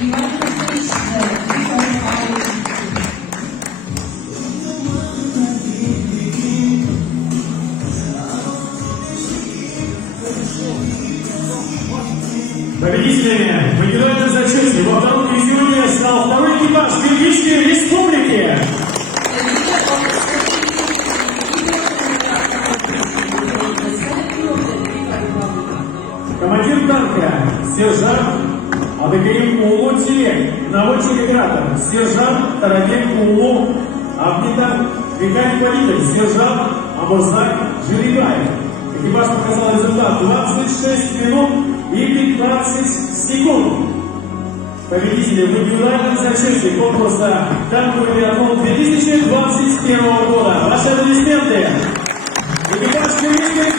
Победителями в индивидуальном зачете во втором дивизионе стал второй экипаж Киргизской Республики. Командир танка, сержант Адыгеев Улу Телек, наводчик-оператор, сержант Таранек Улу Абнитан, механик водитель, сержант Амурзак Жеребаев. Экипаж показал результат 26 минут и 15 секунд. Победители в индивидуальном зачете конкурса «Танковый биатлон» 2021 года. Ваши аплодисменты. Экипаж Киргизской